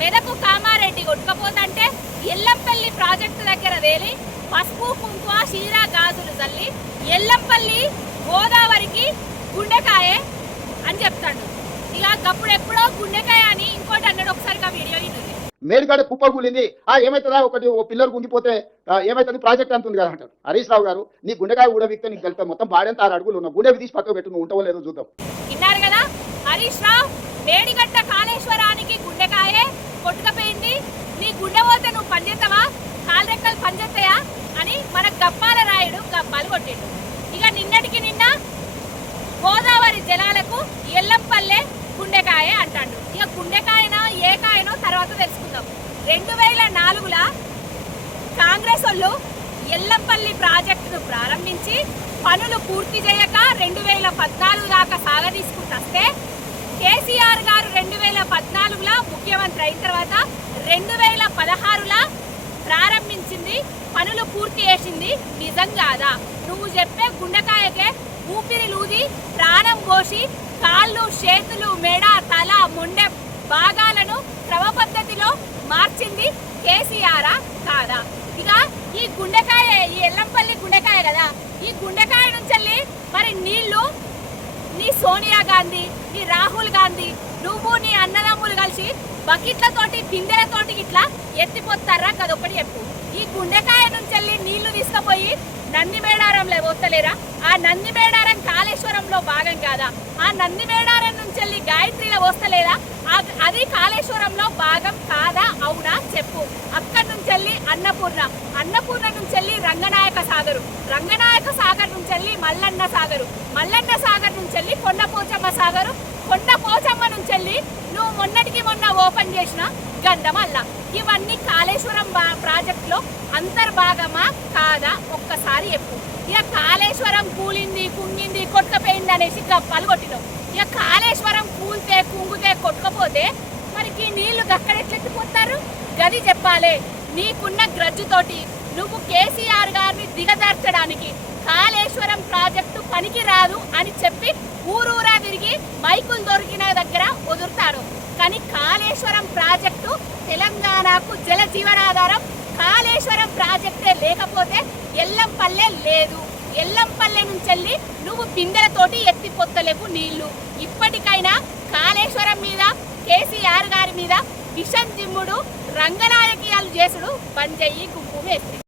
Medak Kamareddy కొట్టుకపోతుంటే Yellampalli project దగ్గర వేలి పసుపు కుంకుమ షీరా గాజులు తల్లి ఎల్లంపల్లి గోదావరికి గుండెకాయే అని చెప్తాడు. ఇక అప్పుడు ఎప్పుడో గుండెకాయ అని ఇంకోటి అన్నాడు. ఒకసారి వీడియో ఇది మేడిగడ కుప్ప కూలింది ఏమైతుందా ఒకటి ఓ పిల్లర్ గుంగిపోతే ఏమైతుంది ప్రాజెక్ట్ అంటుంది కదా అంటారు. హరీష్ రావు గారు నీ గుండెకాయ ఊడవిక్తే నీకు వెళ్తా మొత్తం బాడెంత 6 అడుగులు ఉన్న గుండె తీసి పక్కకు పెట్టు, నువ్వు ఉంటావో లేదో చూద్దాం. విన్నారు కదా హరీష్ రావు, మేడిగడ్డ కాళేశ్వరానికి గుండెకాయే కొట్టుకపోయింది, నీ గుండె పోతే నువ్వు పనిచేస్తావా, కాళ్ళరెక్కలు పనిచేస్తాయా అని మన గప్పాల రాయుడు గప్పాలు కొట్టిండు. ఇక నిన్నటికి నిన్న గోదావరి జలాలకు ఎల్లంపల్లె గుండెకాయ అంటాడు. ఇక గుండెకాయనో ఏ కాయనో తర్వాత తెలుసుకుందాం. 2004లో కాంగ్రెస్ వాళ్ళు ఎల్లంపల్లి ప్రాజెక్టును ప్రారంభించి పనులు పూర్తి చేయక 2014 దాకా సాగదీసుకుంటే కేసీఆర్ గారు 2014లో ముఖ్యమంత్రి అయిన తర్వాత 2016లో ప్రారంభించింది, పనులు పూర్తి చేసింది నిజం కాదా? నువ్వు చెప్పే గుండెకాయకే ఊపిరి లూది ప్రాణం పోసి కాళ్ళు చేతులు మెడ తల మొండె భాగాలను క్రమ పద్ధతిలో మార్చింది కేసీఆర్ కాదా? ఇక ఈ గుండెకాయ, ఈ ఎల్లంపల్లి గుండెకాయ కదా, ఈ గుండెకాయ నుంచి మరి నీళ్లు నీ సోనియా గాంధీ, నీ రాహుల్ గాంధీ, నువ్వు నీ అన్నదమ్ములు కలిసి బకెట్లతోటి బిందెలతోటి ఇట్లా ఎత్తిపోతారా కదొకటి చెప్పు. ఈ గుండెకాయ నుంచి నీళ్లు తీసుకుపోయి నందిమేడారంలో పోతలేరా? ఆ నందిమేడారం కాళేశ్వరంలో భాగం కాదా? ఆ నందిమేడారం నుంచి గాయత్రిలో వస్తలేదా? అది కాళేశ్వరంలో భాగం కాదా? అవునా చెప్పు. అక్కడి నుంచి అన్నపూర్ణ నుంచి రంగనాయక సాగరు, రంగనాయక సాగర్ నుంచి మల్లన్న సాగరు, మల్లన్న సాగర్ నుంచి కొండపోచమ్మ సాగరు, కొండపోచమ్మ నుంచి నువ్వు మొన్నటికి మొన్న ఓపెన్ చేసిన గంధమల్ల. ఇవన్నీ కాళేశ్వరం ప్రాజెక్టులో అంతర్భాగమా కాదా? ఒక్కసారి చెప్పు. ఇక కాళేశ్వరం కూలింది, కుంగింది, కొట్టుకపోయింది అనేసి గప్పాలు కొట్టినావు. ఇక కాళేశ్వరం కూలితే కుంగితే కొట్టుకపోతే మరి ఈ నీళ్లు గక్కడెట్లెత్తిపోతారు? గది చెప్పాలే. నీకున్న గ్రజ్జుతోటి నువ్వు కేసీఆర్ గారిని దిగజార్చడానికి కాళేశ్వరం ప్రాజెక్టు పనికి రాదు అని చెప్పి ఊరూరా తిరిగి మైకులు దొరికిన దగ్గర వదులుతాడు. కానీ కాళేశ్వరం ప్రాజెక్టు తెలంగాణకు జల జీవనాధారం. కాళేశ్వరం ప్రాజెక్టే లేకపోతే ఎల్లంపల్లె లేదు. ఎల్లంపల్లె నుంచి నువ్వు బిందెలతోటి ఎత్తిపోతలేవు నీళ్లు. ఇప్పటికైనా కాళేశ్వరం మీద, కేసీఆర్ గారి మీద విషం జిమ్ముడు, రంగనాయకీయాలు చేసుడు బంద్ చెయ్యి, గుంపు మేస్త్రి.